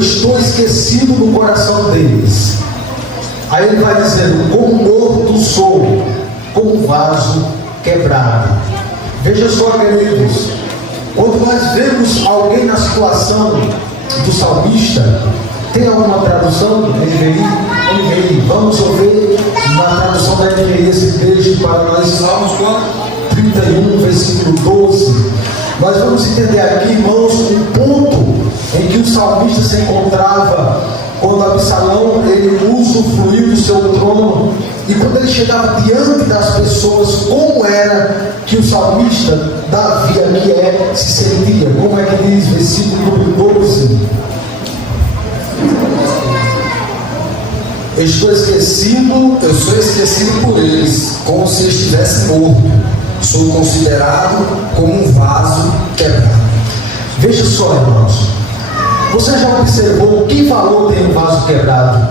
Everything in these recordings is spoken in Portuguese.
estou esquecido no coração deles. Aí ele vai dizendo: como morto sou, como vaso quebrado. Veja só, queridos, quando nós vemos alguém na situação do salmista, tem alguma tradução? NVI. Vamos ver na tradução da NVI esse texto para nós. Salmos 31, versículo 12. Nós vamos entender aqui, irmãos, um ponto em que o salmista se encontrava quando Absalão ele usufruiu do seu trono, e quando ele chegava diante das pessoas, como era que o salmista Davi aqui se sentia? Como é que diz, versículo 12: eu sou esquecido por eles, como se estivesse morto. Sou considerado como um vaso quebrado. Veja só, irmãos, você já observou que valor tem um vaso quebrado?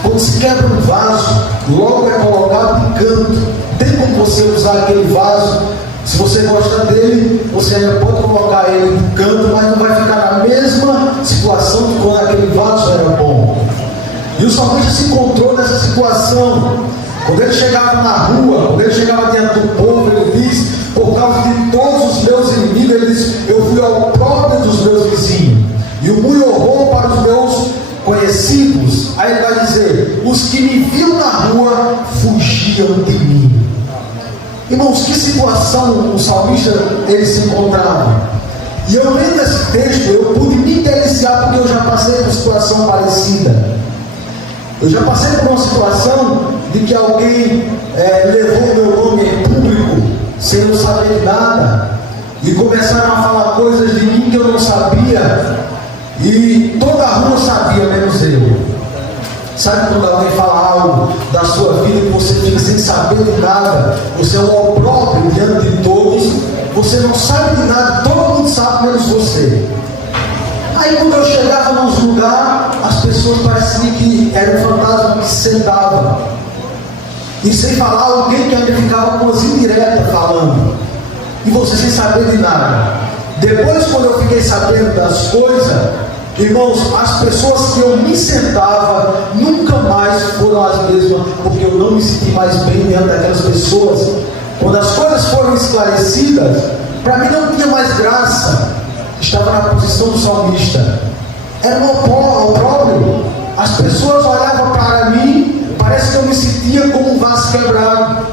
Quando se quebra um vaso, logo é colocado em canto. Tem como você usar aquele vaso? Se você gosta dele, você ainda pode colocar ele em canto, mas não vai ficar na mesma situação que quando aquele vaso era bom. E o salmista se encontrou nessa situação. Quando ele chegava na rua, quando ele chegava diante do povo, ele diz: por causa de todos os meus inimigos, ele diz: eu fui ao próprio dos meus vizinhos, e o muito horror para os meus conhecidos. Aí ele vai dizer: os que me viam na rua fugiam de mim. Irmãos, que situação o salmista ele se encontrava. E eu lendo esse texto, eu pude me deliciar, porque eu já passei por uma situação parecida. Eu já passei por uma situação de que alguém levou meu nome em público sem eu saber de nada, e começaram a falar coisas de mim que eu não sabia, e toda a rua sabia, menos eu. Sabe quando alguém fala algo da sua vida que você fica sem saber de nada, você é um opróbrio diante de todos, você não sabe de nada, todo mundo sabe menos você. Aí quando eu chegava nos lugares, as pessoas pareciam que era um fantasma que se sentava, e sem falar, alguém que ainda ficava com as indiretas falando, e você sem saber de nada. Depois, quando eu fiquei sabendo das coisas, irmãos, as pessoas que eu me sentava nunca mais foram as mesmas, porque eu não me senti mais bem diante daquelas pessoas. Quando as coisas foram esclarecidas, para mim não tinha mais graça. Estava na posição do salmista, era um opróbrio. As pessoas olhavam para mim, parece que eu me sentia como um vaso quebrado.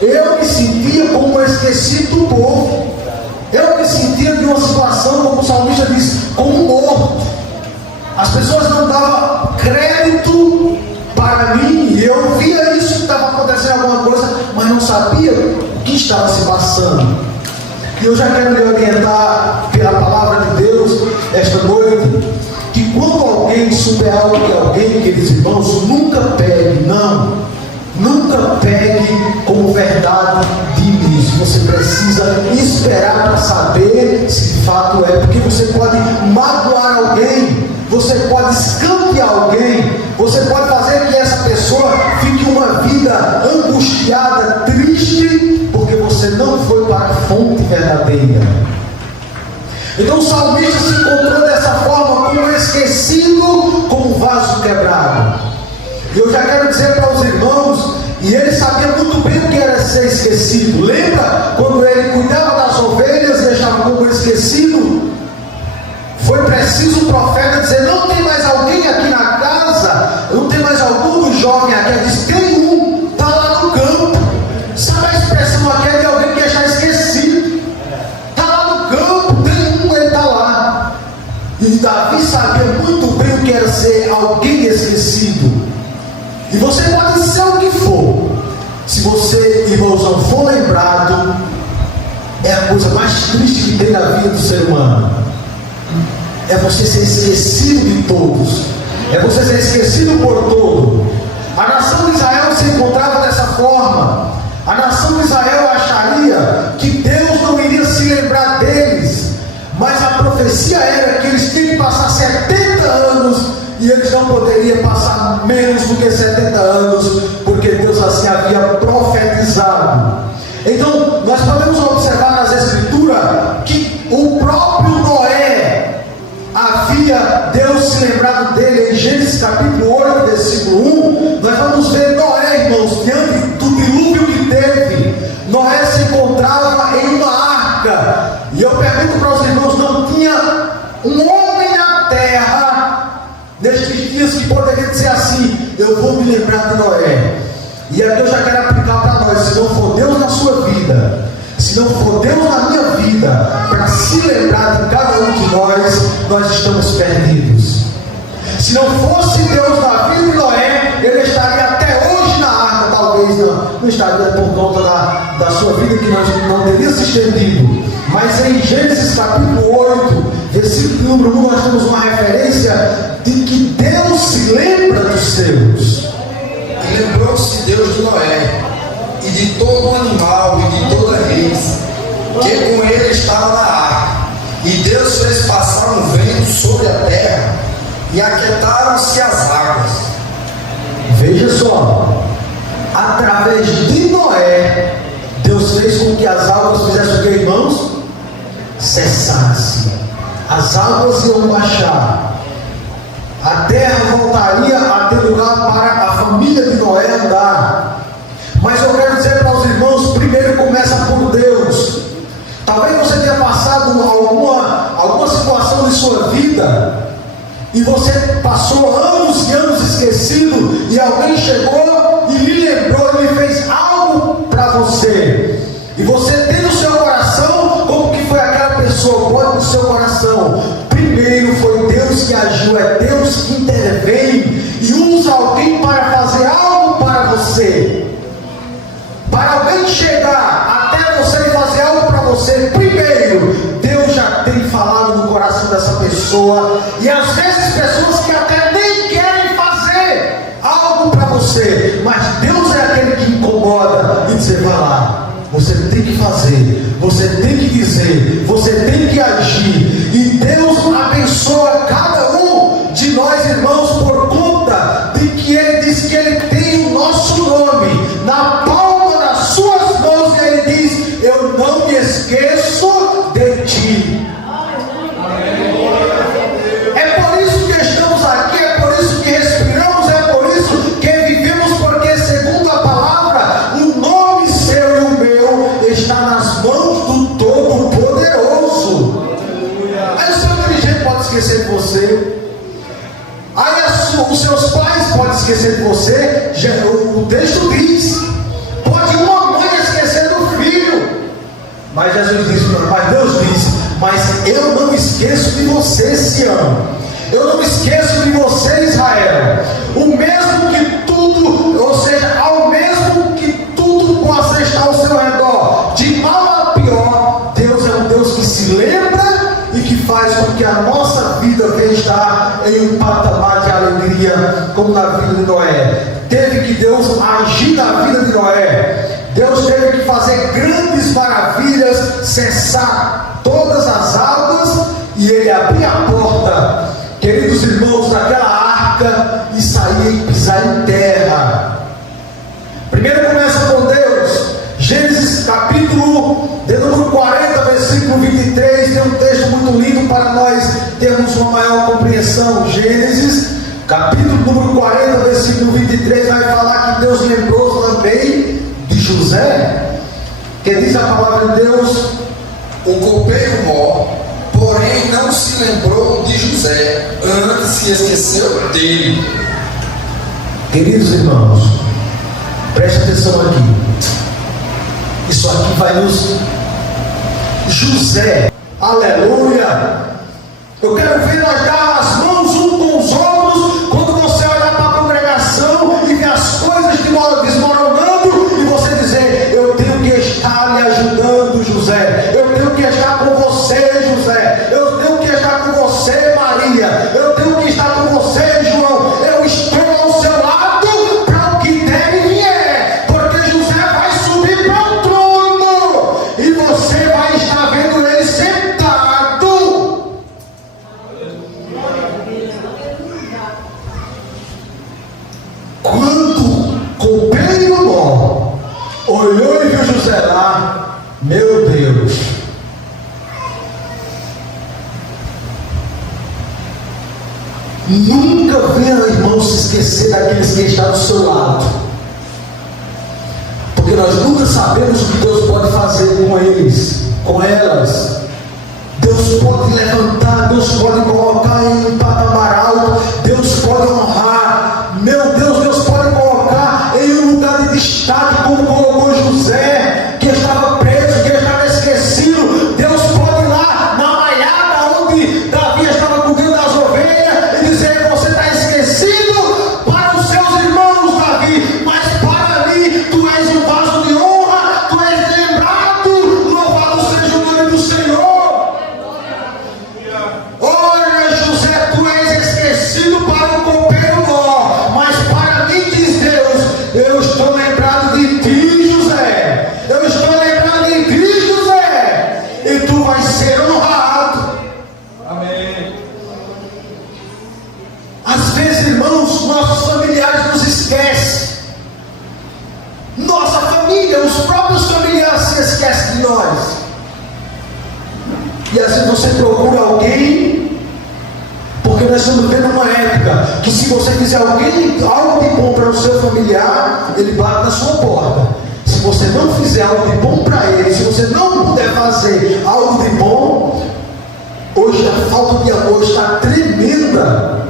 Eu me sentia como um esquecido do povo. Eu me sentia de uma situação, como o salmista diz, como morto. As pessoas não davam crédito para mim, e eu via isso, que estava acontecendo alguma coisa, mas não sabia o que estava se passando. E eu já quero lhe orientar pela palavra de Deus esta noite, que quando alguém souber algo de alguém, queridos irmãos, nunca pegue, nunca pegue como verdade de início. Você precisa esperar para saber se de fato é, porque você pode magoar alguém, você pode escantear alguém, você pode fazer que essa pessoa fique uma vida angustiada, triste, porque você não foi para a fonte verdadeira. Então o salmista se encontrou dessa forma, como esquecido, como vaso quebrado. E eu já quero dizer para os irmãos, e ele sabia muito bem o que era ser esquecido. Lembra quando ele cuidava das ovelhas e deixava como esquecido? Foi preciso o profeta dizer: não tem mais alguém aqui na casa, não tem mais algum jovem aqui. Ele disse: tem um, está lá no campo. Sabe a expressão aqui é de alguém que já esquecido? Está lá no campo, tem um, ele está lá. E Davi sabia muito bem o que era ser alguém esquecido. E você pode ser o que for, se você, irmãos, não for lembrado, é a coisa mais triste que tem na vida do ser humano. É você ser esquecido de todos, é você ser esquecido por todo. A nação de Israel se encontrava dessa forma. A nação de Israel acharia que Deus não iria se lembrar deles, mas a profecia era que eles tinham que passar 70 anos, e eles não poderiam passar menos do que 70 anos, porque Deus assim havia profetizado. Então nós podemos observar nas Escrituras que o próprio Noé, Deus E aqui eu já quero aplicar para nós: se não for Deus na sua vida, se não for Deus na minha vida, para se lembrar de cada um de nós estamos perdidos. Se não fosse Deus na vida de Noé, ele estaria até hoje na arca, talvez não estaria por conta da sua vida, que não teria se estendido. Mas em Gênesis capítulo 8, versículo número 1, nós temos uma referência de que Deus se lembra dos seus. E lembrou-se Deus de Noé, e de todo animal, e de toda res, que com ele estava na arca. E Deus fez passar um vento sobre a terra, e aquietaram-se as águas. Veja só, através de Noé, Deus fez com que as águas fizessem o que, irmãos? Cessasse. As águas iam baixar. A terra voltaria a ter lugar para a família de Noé andar. Mas eu quero dizer para os irmãos, primeiro começa por Deus. Talvez você tenha passado alguma situação de sua vida, e você passou anos e anos esquecido, e alguém chegou e lhe lembrou, e lhe fez algo para você, e você tem no seu coração como que foi aquela pessoa. Pode no seu coração, primeiro foi Deus que agiu, é Deus que intervém e usa alguém para fazer algo para você. Para alguém chegar até você e fazer algo para você, primeiro Deus já tem falado no coração dessa pessoa. E às vezes pessoas que até nem querem fazer algo para você, mas Deus é aquele que incomoda e dizer: vai lá, você tem que fazer, você tem que dizer, você tem que agir. E Deus abençoa cada um de nós, irmãos, por conta de que Ele diz que Ele tem o nosso nome na palma das suas mãos, e Ele diz: eu não me esqueço de ti. É por isso que estamos aqui, é por isso que respiramos, é por isso que vivemos, porque segundo a palavra, o nome seu e o meu está nas mãos do Todo-Poderoso. Aí o seu dirigente pode esquecer de você, aí os seus pais podem esquecer de você. O texto diz: pode uma mãe esquecer do filho, mas Jesus disse, mas Deus disse: mas eu não esqueço de você, Sião. Eu não esqueço de você, Israel. O mesmo que tudo, ou seja, ao mesmo que tudo possa estar ao seu redor, de mal a pior, Deus é um Deus que se lembra e que faz com que a nossa vida venha estar em um patamar de alegria, como na vida de Noé. Teve que Deus agir na vida de Noé. Deus teve que fazer grandes maravilhas, cessar todas as águas, e Ele abrir a porta, queridos irmãos, daquela arca, e sair e pisar em terra. Primeiro começa com Deus. Gênesis capítulo de número 40, versículo 23, tem um texto muito lindo para nós termos uma maior compreensão. Gênesis capítulo número 40, versículo 23, vai falar que Deus lembrou também de José, que diz a palavra de Deus: o copeiro Mó, porém, não se lembrou de José, antes se esqueceu dele. Queridos irmãos, preste atenção aqui. Isso aqui vai nos... José, aleluia. Eu quero ver nós dar as mãos uns com os outros quando você olhar para a congregação e ver as coisas desmoronando, e você dizer: eu tenho que estar lhe ajudando, José. Eu tenho que estar com você, José. Eu tenho que estar com você, Maria. Eu tenho que estar com você, João. Eu estou ao seu lado para o que der e vier, porque José vai subir para o trono e você vai estar vendo ele sentado. Quando copeiro Mó olhou e viu José lá, meu Deus, nunca venha, irmão, se esquecer daqueles que estão do seu lado, porque nós nunca sabemos o que Deus pode fazer com eles, com elas. Deus pode levantar, Deus pode colocar em um patamar alto, Deus pode honrar, meu Deus, Deus pode colocar em um lugar de você procura alguém, porque nós estamos vivendo uma época que se você fizer algo de bom para o seu familiar, ele bate na sua porta. Se você não fizer algo de bom para ele, se você não puder fazer algo de bom, hoje a falta de amor está tremenda.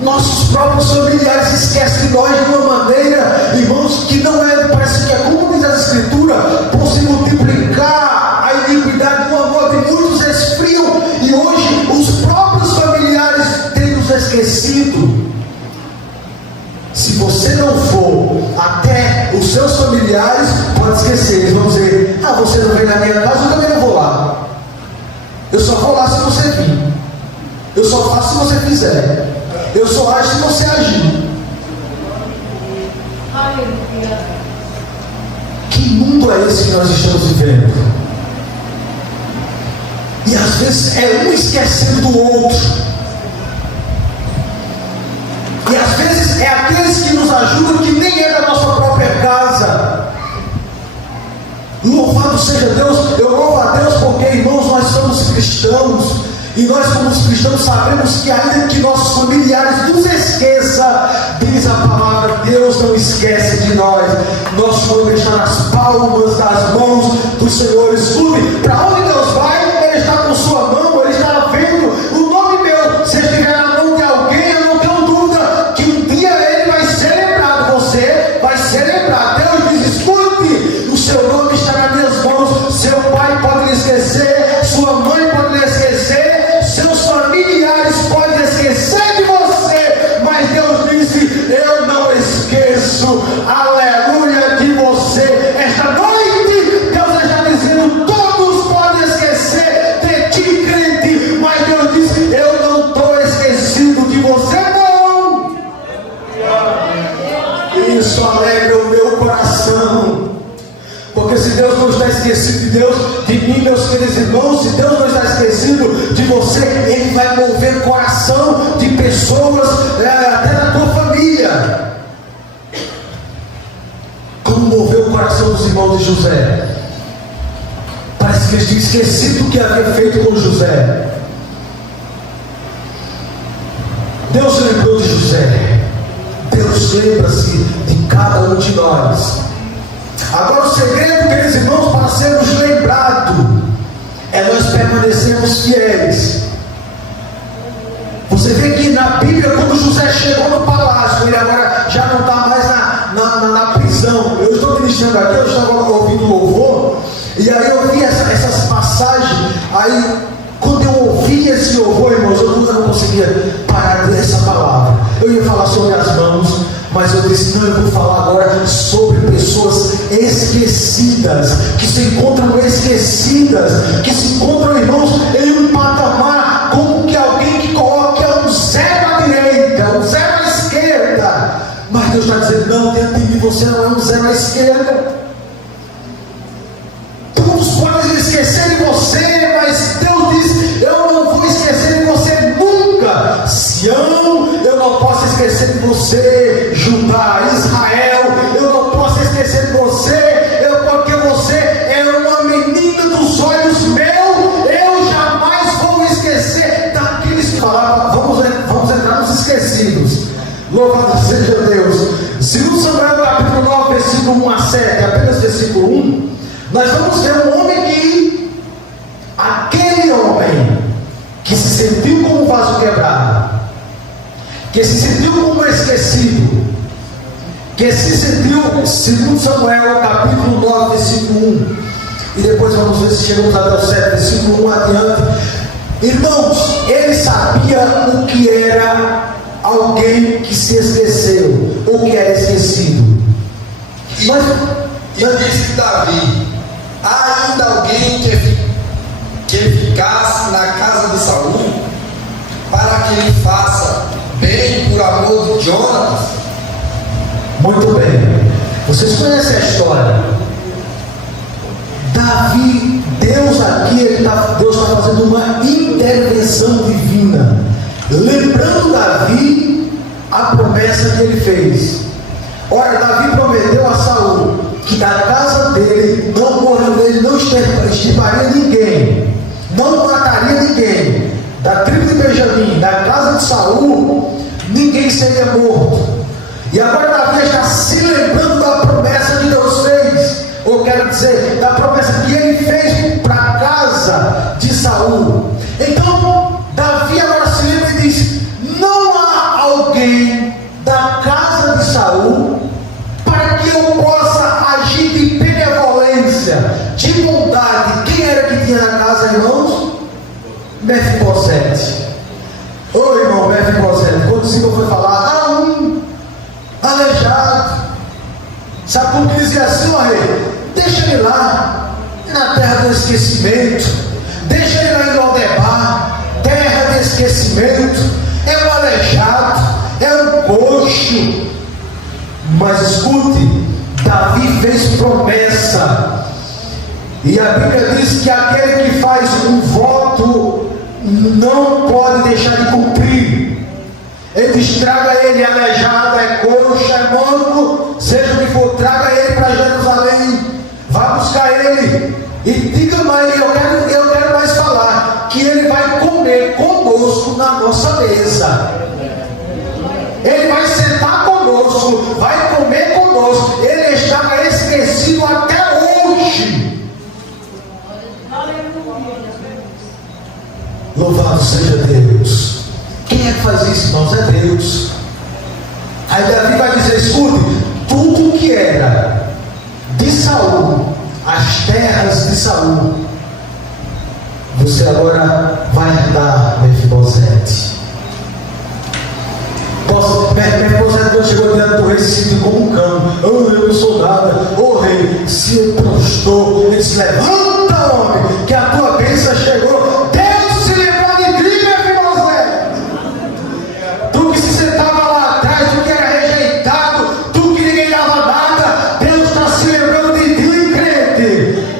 Nossos próprios familiares esquecem de nós de uma maneira, irmãos, que não é, parece que é como diz a Escritura, por se multiplicar a iniquidade do amor de muitos esfriam, e hoje os próprios familiares têm nos esquecido. Se você não for até os seus familiares, pode esquecer, eles vão dizer: ah, você não vem na minha casa, eu também não vou lá. Eu só vou lá se você vir. Eu só faço se você fizer. Eu só acho se você agir. Que mundo é esse que nós estamos vivendo? E às vezes é um esquecendo do outro. E às vezes é aqueles que nos ajudam que nem é da nossa própria casa. Louvado seja Deus. Eu louvo a Deus porque, irmãos, nós somos cristãos. E nós, como cristãos, sabemos que ainda que nossos familiares nos esqueçam, diz a palavra, Deus não esquece de nós. Nosso nome está nas palmas das mãos do Senhor. Escute, para onde Deus vai, Ele está com sua mão, Ele está vendo o nome meu. Se estiver na mão de alguém, eu não tenho dúvida que um dia Ele vai ser lembrado. Você vai ser lembrado. Deus diz: escute, o seu nome está nas minhas mãos. Seu pai pode lhe esquecer, sua mãe pode lhe esquecer, seus familiares podem esquecer de você, mas Deus disse: eu não esqueço, aleluia, de você. Esta noite Deus está dizendo: todos podem esquecer de ti, crente, mas Deus disse: eu não estou esquecido de você, não. Isso alegra o meu coração, porque se Deus não está esquecido de mim, meus queridos irmãos, se Deus não está esquecido de você, Ele vai mover coração de pessoas, até da tua família, como moveu o coração dos irmãos de José. Parece que eles tinham esquecido o que havia feito com José. Deus lembrou de José. Deus lembra-se de cada um de nós. Agora o segredo, queridos irmãos, para sermos lembrados, é nós permanecermos fiéis. Você vê que na Bíblia, quando José chegou no palácio, ele agora já não está mais na prisão. Eu estou ministrando aqui, eu estava ouvindo louvor, e aí eu vi essas passagens. Aí quando eu ouvi esse louvor, irmãos, eu nunca não conseguia parar dessa palavra. Eu ia falar sobre as mãos, mas eu disse: não, eu vou falar agora sobre pessoas esquecidas, que se encontram esquecidas, que se encontram, irmãos, em um patamar como que alguém que coloca um zero à direita, um zero à esquerda. Mas Deus está dizendo: não, dentro de mim você não é um zero à esquerda. Todos podem esquecer de você, mas Deus diz: eu não vou esquecer de você nunca. Sião, eu não posso esquecer de você. Judá, Israel, eu não posso esquecer de você, porque você é uma menina dos olhos meus. Eu jamais vou esquecer daqueles que falavam. Vamos entrar nos esquecidos. Louvado seja Deus. 2 Samuel capítulo 9, versículo 1 a 7, apenas versículo 1, nós vamos ver um homem aquele homem que se sentiu como um vaso quebrado, que se sentiu como esquecido, que se sentiu, 2 Samuel capítulo 9, versículo 1, e depois vamos ver se chegamos até o 7, versículo 1 adiante. Irmãos, ele sabia o que era alguém que se esqueceu, ou que era esquecido. E disse Davi: há ainda alguém que ficasse na casa de Saul, para que ele faça bem por amor de Jonas? Muito bem, vocês conhecem a história. Davi, Deus aqui, Deus está fazendo uma intervenção divina, lembrando Davi a promessa que ele fez. Ora, Davi prometeu a Saul que da casa dele não morreria, ele não extirparia ninguém, não mataria ninguém, da tribo de Benjamim, da casa de Saul, ninguém seria morto. E agora Davi está se lembrando da promessa que Deus fez, ou quero dizer, da promessa que ele fez para a casa de Saul. Então Davi agora se lembra e diz: não há alguém da casa de Saul para que eu possa agir de benevolência, de bondade. Quem era que tinha na casa, irmãos? Mefibosete. Ô irmão, Mefibosete, quando o Senhor foi falar, aleijado, sabe como que dizia assim, ó rei? Deixa ele lá, na terra do esquecimento, deixa ele lá em Lodebar, terra de esquecimento, é um aleijado, é um coxo. Mas escute, Davi fez promessa, e a Bíblia diz que aquele que faz um voto não pode deixar de cumprir. Ele diz: traga ele aleijado, é coxo, é manco, seja o que for, traga ele para Jerusalém, vá buscar ele e diga mais, eu quero mais falar, que ele vai comer conosco na nossa mesa. Ele vai sentar conosco, vai comer conosco. Ele estava esquecido até hoje. Louvado seja Deus. Quem é que faz isso, irmãos? É Deus. Aí Davi vai dizer: escute, tudo que era de Saul, as terras de Saul, você agora vai dar, Mefibosete. Mefibosete, quando chegou diante do rei, se sentiu como um cão. Eu não sou nada. O rei se prostrou. Ele disse: levanta, homem, que a tua bênção chegou. Deus se lembrou de ti, Mefibosete. Tu que se sentava lá atrás, tu que era rejeitado, tu que ninguém dava nada, Deus está se lembrando de ti, crente.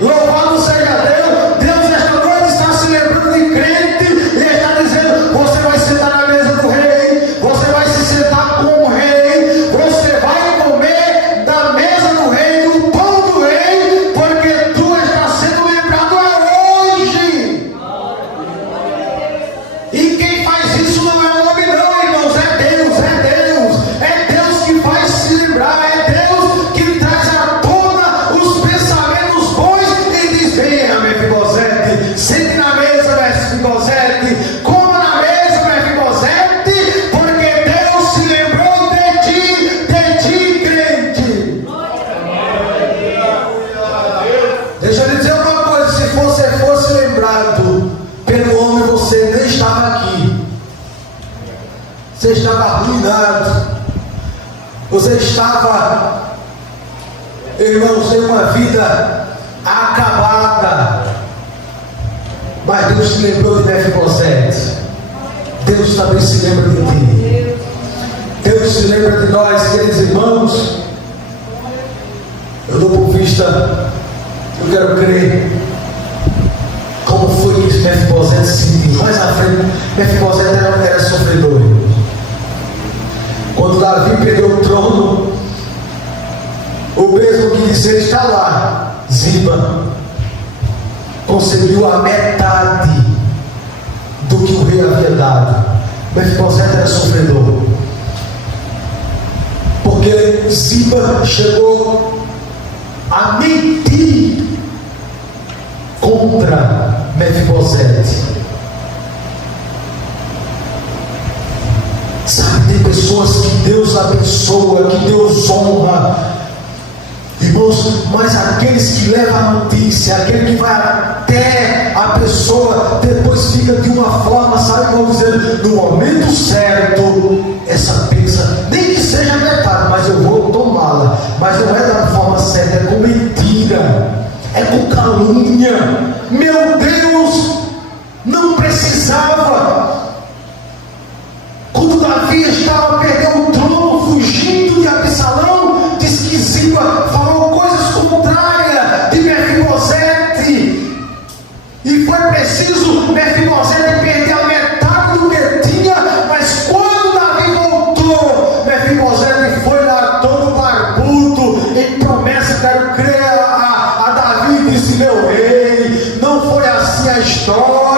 Louvado seja Deus. Deus esta noite está se lembrando de crente e está dizendo: você vai sentar na mesa do rei, você vai se sentar com o rei, você vai comer da mesa do rei, do pão do rei, porque tu estás sendo lembrado hoje. E quem faz isso não é homem não, irmãos, é Deus, é Deus. É Deus que faz se lembrar, é Deus que traz à tona os pensamentos bons e diz: venha, Mefibosete, sente na mesa, Mefibosete, coma na mesa, Mefibosete, porque Deus se lembrou de ti, crente. Deixa eu lhe dizer uma coisa: se você fosse lembrado pelo homem, você nem estava aqui. Você estava arruinado. Você estava, irmãos, em uma vida acabada. Mas Deus se lembrou de Mefibosete. Deus também se lembra de ti. Deus se lembra de nós, queridos irmãos. Eu dou por vista, eu quero crer como foi que Mefibosete se sentiu. Mais à frente, Mefibosete era sofredor. Quando Davi perdeu o trono, o mesmo que disse: ele está lá, Ziba, conseguiu a metade do que o rei havia dado. Mefibosete era sofredor, porque Ziba chegou a mentir contra Mefibosete. Sabe, tem pessoas que Deus abençoa, que Deus honra, irmãos, mas aqueles que levam a notícia, aquele que vai até a pessoa, depois fica de uma forma, sabe, como dizer, no momento certo, essa bênção, nem que seja metade, mas eu vou tomá-la, mas não é da forma certa, é com mentira, é com calúnia. Meu Deus, não precisava. Quando Davi estava perdendo o trono, fugindo de Absalão, diz que Ziba falou coisas contrárias de Mefibosete, e foi preciso Mefibosete perder a metade do que tinha. Mas quando Davi voltou, Mefibosete foi lá todo barbudo, em promessa, quero crer a Davi, disse: meu rei, não foi assim a história.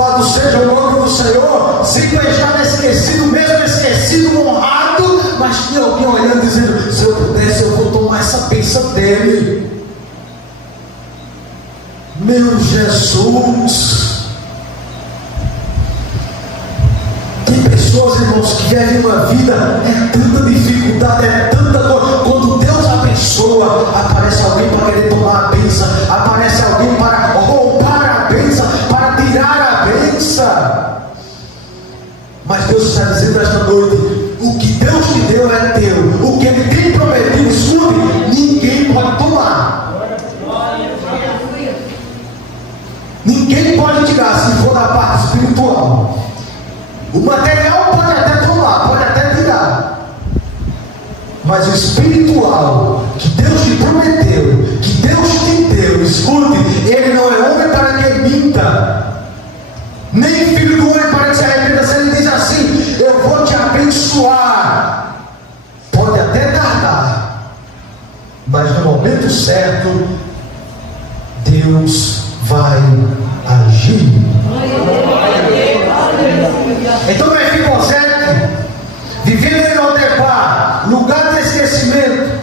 Louvado seja o nome do Senhor. Ziba estava esquecido, mesmo esquecido, honrado, mas tinha alguém olhando dizendo: se eu pudesse, eu vou tomar essa bênção dele. Meu Jesus. Tem pessoas, irmãos, que vivem uma vida, é tanta dificuldade, é tanta coisa. Quando Deus abençoa, aparece alguém para querer tomar a bênção, aparece alguém para roubar a bênção, para tirar a bênção. Mas Deus está dizendo esta noite: o que Deus te deu é teu, o que Ele tem prometido, escute, ninguém pode tomar. Ninguém pode tirar, se for da parte espiritual. O material pode até tomar, pode até tirar, mas o espiritual, que Deus te prometeu, que Deus te deu, escute, Ele não é homem para que minta, nem filho do homem para que se arrependa. Se Ele diz assim: eu vou te abençoar, pode até tardar, mas no momento certo Deus vai agir. Então Mefibosete, vivendo em Lodebar, lugar de esquecimento,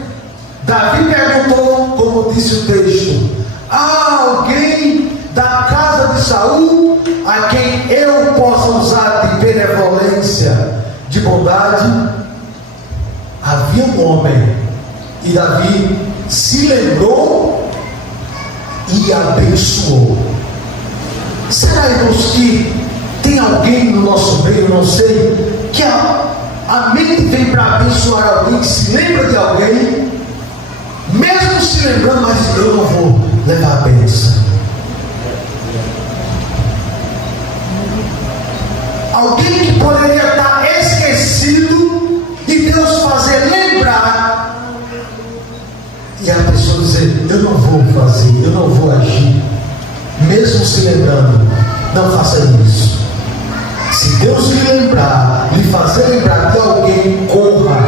Davi perguntou, como disse o texto: há alguém da casa de Saul a quem eu possa usar de benevolência, de bondade? Havia um homem, e Davi se lembrou e abençoou. Será, irmãos, que tem alguém no nosso meio, não sei, que a mente vem para abençoar alguém, que se lembra de alguém, mesmo se lembrando, mas eu não vou levar a bênção. Alguém que poderia estar esquecido e Deus fazer lembrar, e a pessoa dizer: eu não vou fazer, eu não vou agir, mesmo se lembrando. Não faça isso. Se Deus lhe lembrar, lhe fazer lembrar de alguém, corra.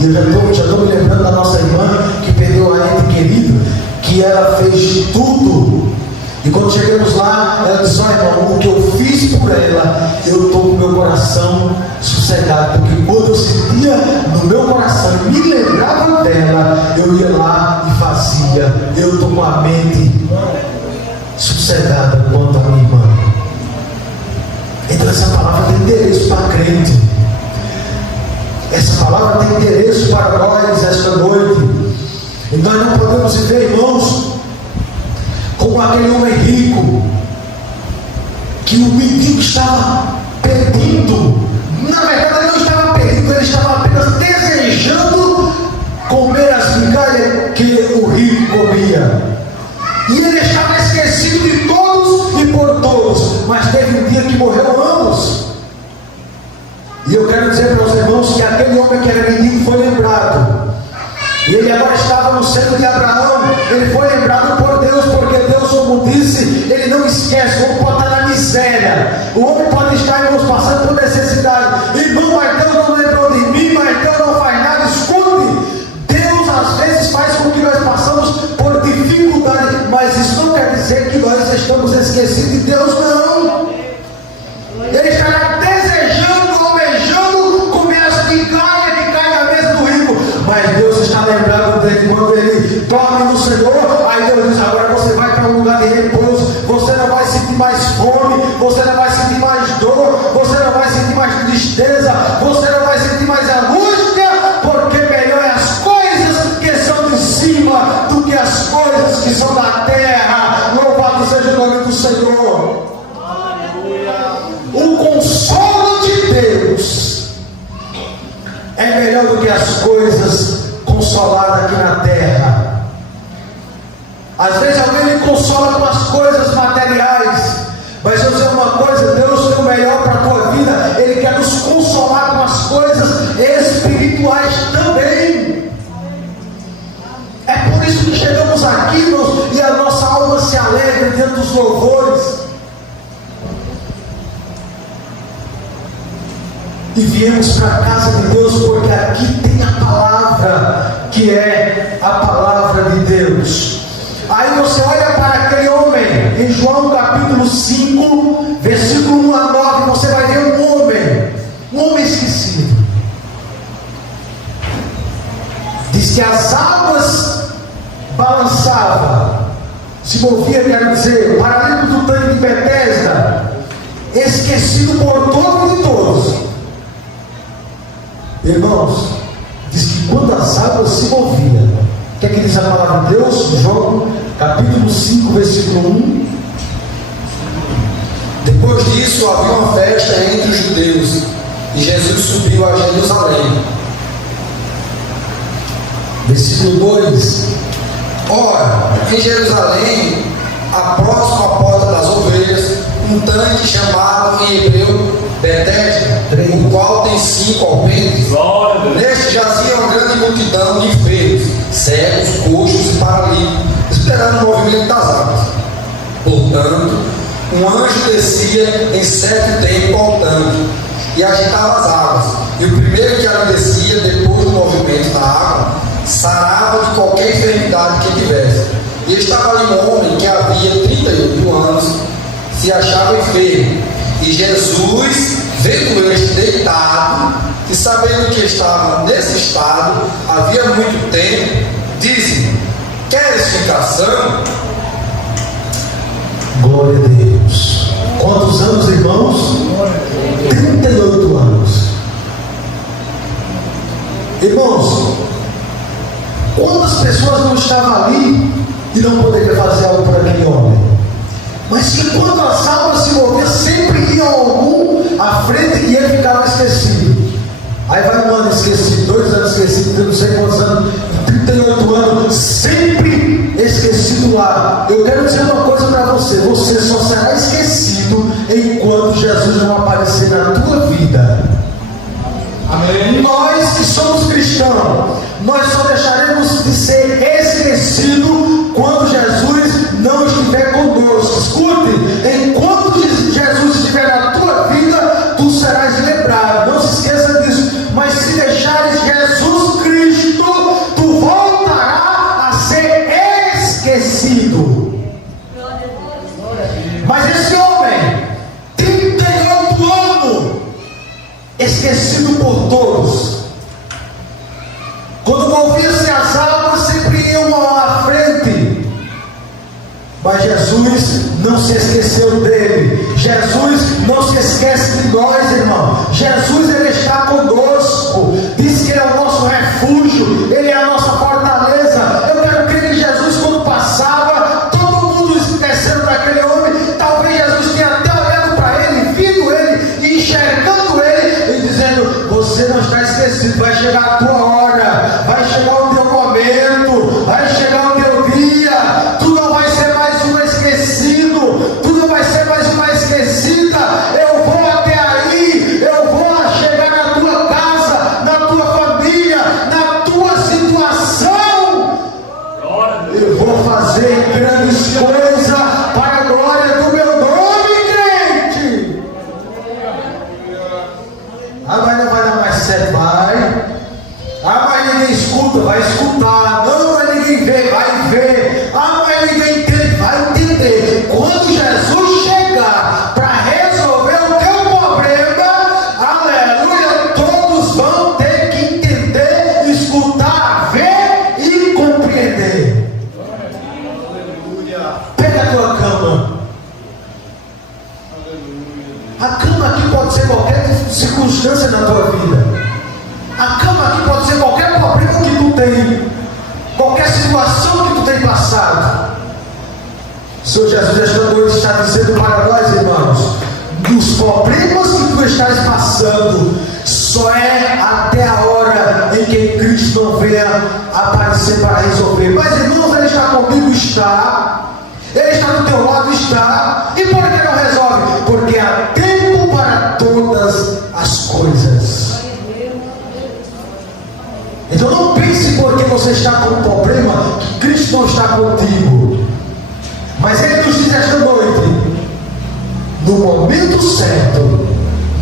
E eu já estou me lembrando da nossa irmã que perdeu a ente querido, que ela fez tudo. E quando chegamos lá, ela disse: olha, irmão, o que eu fiz por ela, eu estou com o meu coração sossegado, porque quando eu sentia no meu coração, me lembrava dela, eu ia lá e fazia. Eu estou com a mente sossegada quanto a minha irmã. Então essa palavra tem endereço para crente. Essa palavra tem endereço para nós esta noite. E nós não podemos viver, irmãos, como aquele homem rico, que o mendigo estava pedindo. Na verdade, ele não estava pedindo, ele estava apenas desejando comer as migalhas que o rico comia. E ele estava esquecido de todos e por todos, mas teve um dia que morreu ambos. E eu quero dizer para os irmãos que aquele homem que era mendigo foi lembrado. E ele agora estava no centro de Abraão. Ele foi lembrado por Deus, porque Deus, como disse, Ele não esquece. O homem pode estar na miséria, o homem pode estar, irmãos, passando por necessidade. Irmão, mas Deus não lembrou de mim, mas Deus não faz nada. Escute, Deus às vezes faz com que nós passamos por dificuldade, mas isso não quer dizer que nós estamos esquecidos de Deus, não. Ele estará desejando, almejando comer as migalhas que caem na mesa do rico, mas Deus está lembrando dele quando ele dorme no Senhor. Aí Deus diz: agora você vai para um lugar de repouso, você não vai sentir mais fome, você não vai sentir mais dor, você não vai sentir mais tristeza, você não vai sentir mais angústia, porque melhor é as coisas que são de cima do que as coisas que são da terra. Louvado seja o nome do Senhor. O consolo de Deus é melhor do que as coisas consoladas aqui na terra. Às vezes alguém me consola com as coisas materiais, mas eu sei uma coisa: Deus tem o melhor para a tua vida. Ele quer nos consolar com as coisas espirituais também. É por isso que chegamos aqui, irmãos, e a nossa alma se alegra diante dos louvores. E viemos para a casa de Deus porque aqui tem a palavra, que é a palavra de Deus. Aí você olha para aquele homem em João capítulo capítulo 5, versículo 1 a 9, você vai ver um homem esquecido. Diz que as águas balançavam, se movia, quero dizer, para dentro do tanque de Betesda, esquecido por todos e todos. Irmãos, diz que quando as águas se moviam, o que é que diz a palavra de Deus? João capítulo 5, versículo 1. Depois disso havia uma festa entre os judeus, e Jesus subiu a Jerusalém. Versículo 2. Ora, em Jerusalém, próximo à porta das ovelhas, um tanque chamado em hebreu Betesda, o qual tem 5 alpendres. Neste jazia uma grande multidão de enfermos, cegos, coxos e paralíticos, esperando o movimento das águas. Portanto, um anjo descia em certo tempo ao tanque e agitava as águas, e o primeiro que ali descia, depois do movimento da água, sarava de qualquer enfermidade que tivesse. E estava ali um homem que havia 38 anos, se achava enfermo. E Jesus, vendo este deitado, e sabendo que estava nesse estado, havia muito tempo, disse: queres ficar são? Glória a Deus. Quantos anos, irmãos? 38 anos. Irmãos, quantas pessoas não estavam ali e não poderiam fazer algo para aquele homem? Mas que quando as águas se moviam, sempre ia algum à frente e ele ficava esquecido. Aí vai um ano esquecido, 2 anos esquecido, não sei quantos anos, 38 anos, sempre esquecido lá. Eu quero dizer uma coisa para você: você só será esquecido enquanto Jesus não aparecer na tua vida. Amém. Nós que somos cristãos, nós só deixaremos de ser esquecidos quando Jesus não estiver conosco. Escute, enquanto Jesus estiver na tua vida, tu serás lembrado, não se esqueça disso. Mas se deixares Jesus Cristo, tu voltarás a ser esquecido. Mas esse homem, 38 anos, esquecido por todos. Quando movia-se as águas, sempre iam à frente. Mas Jesus não se esqueceu dele. Jesus não se esquece de nós, irmão. Jesus, ele está conosco. Diz que ele é o nosso refúgio, ele é a nossa fortaleza. Eu quero crer que Jesus, quando passava, todo mundo esquecendo daquele homem. Talvez Jesus tenha até olhado para ele, vindo ele e enxergando ele e dizendo: você não está esquecido, vai chegar a tua hora, vai chegar o teu momento, vai chegar o teu dia. Tu não vai ser mais uma esquecido, tu não vai ser mais uma esquecida. Eu vou até aí, eu vou chegar na tua casa, na tua família, na tua situação. Eu vou fazer grandes coisas para a glória do meu nome, crente. Ah, mas não vai dar mais certo, vai. Ah, mas ninguém escuta, vai escutar. Não, mas ninguém vê, vai ver. Ah, mas ninguém entende, vai entender. Quando Jesus chegar para resolver o teu problema, aleluia, todos vão ter que entender, escutar, ver e compreender. Pega a tua cama. A cama aqui pode ser qualquer circunstância na tua vida. A cama aqui pode ser qualquer problema que tu tem, qualquer situação que tu tem passado. O Senhor Jesus esta noite está dizendo para nós, irmãos, dos problemas que tu estás passando, só é até a hora em que Cristo não venha aparecer para resolver. Mas, irmãos, Ele está comigo, está. Ele está do teu lado, está. E por que não resolve? Porque há tempo para todas as coisas. Então não pense porque você está com um problema que Cristo não está contigo. Mas Ele nos diz esta noite: no momento certo,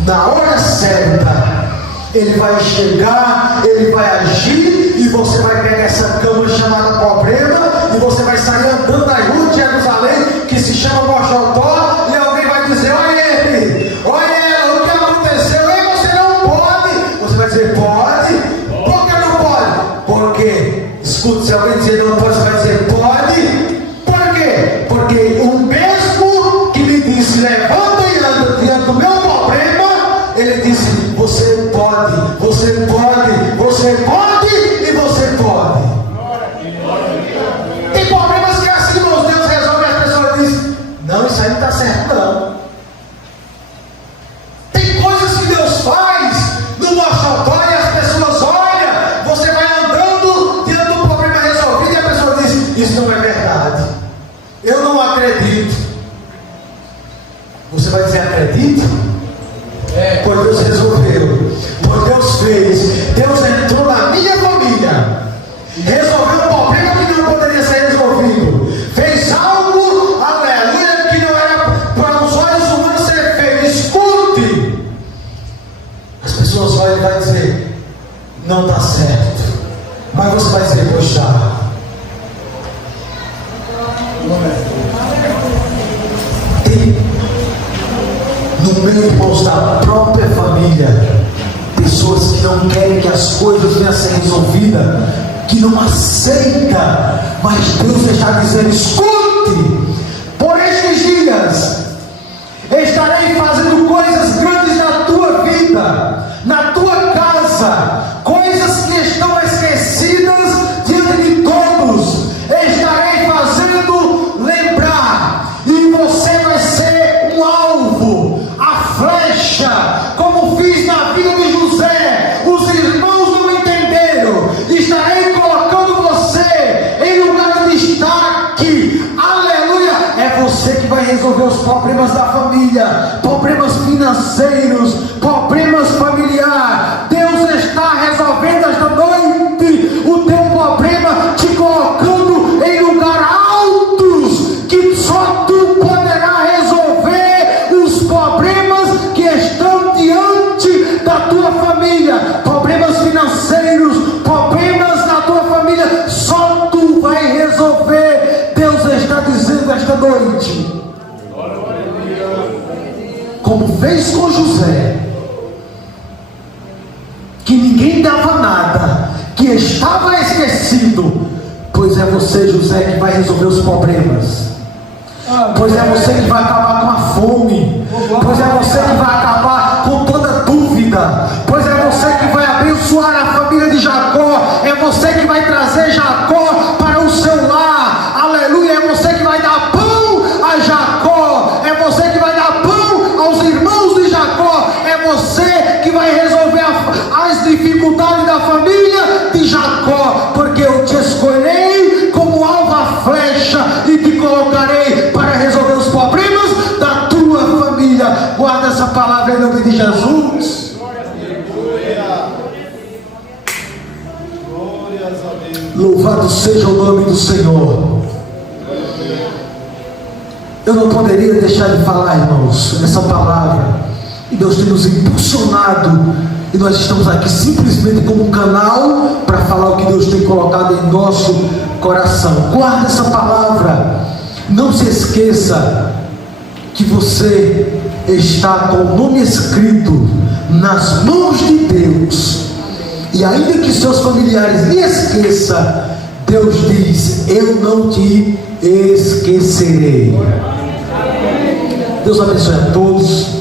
na hora certa, Ele vai chegar, Ele vai agir, e você vai pegar essa cama chamada problema, e você vai sair andando nas ruas de Jerusalém, que se chama Mochotó, o mesmo que me disse, levanta e anda diante do meu problema, ele disse, você pode e você pode. Tem problemas que assim, irmãos, Deus resolve e a pessoa diz, não, isso aí não está certo não. Tem coisas que Deus faz no mocotó e as pessoas olham, você vai andando diante do problema resolvido e a pessoa diz, isso não é verdade, eu não acredito. Você vai dizer, acredito? Pois Deus resolveu, pois Deus fez, Deus entrou na minha família, resolveu um problema que não poderia ser resolvido, fez algo, aleluia, que não era para os olhos humanos ser feito. Escute, as pessoas olham e vai dizer, não está certo, mas você vai dizer, pois está. No meio, irmãos, da própria família, pessoas que não querem que as coisas venham a ser resolvidas, que não aceitam, mas Deus está dizendo, escute, por estes dias estarei fazendo coisas grandes na tua vida, na tua casa, coisas que estão esquecidas diante de todos, estarei fazendo lembrar, e você vai ser um alvo, a flecha, como fiz na vida de José. Os irmãos não entenderam, estarei colocando você em lugar de destaque, aleluia. É você que vai resolver os problemas da família, problemas financeiros, problemas familiares. Deus está resolvendo esta noite o teu problema, te colocando em lugares altos, que só tu poderá resolver os problemas que estão diante da tua família, problemas financeiros, problemas na tua família, só tu vai resolver. Deus está dizendo esta noite, como fez com José, que ninguém dava nada, que estava esquecido, pois é você, José, que vai resolver os problemas, pois é você que vai acabar com a fome, pois é você que vai acabar com toda dúvida, pois é você que vai abençoar a família de Jacó, é você que vai trazer Jacó para o seu lar, aleluia, é você que vai dar pão a Jacó, é você que vai dar pão aos irmãos de Jacó, é você que vai resolver as dificuldades da família de Jacó, porque eu te escolherei como alvo à flecha e te colocarei para resolver os problemas da tua família. Guarda essa palavra em nome de Jesus. Louvado seja o nome do Senhor. Eu não poderia deixar de falar, irmãos, essa palavra, e Deus tem nos impulsionado, e nós estamos aqui simplesmente como um canal para falar o que Deus tem colocado em nosso coração. Guarda essa palavra, não se esqueça que você está com o nome escrito nas mãos de Deus, e ainda que seus familiares lhe esqueçam, Deus diz, eu não te esquecerei. Deus abençoe a todos.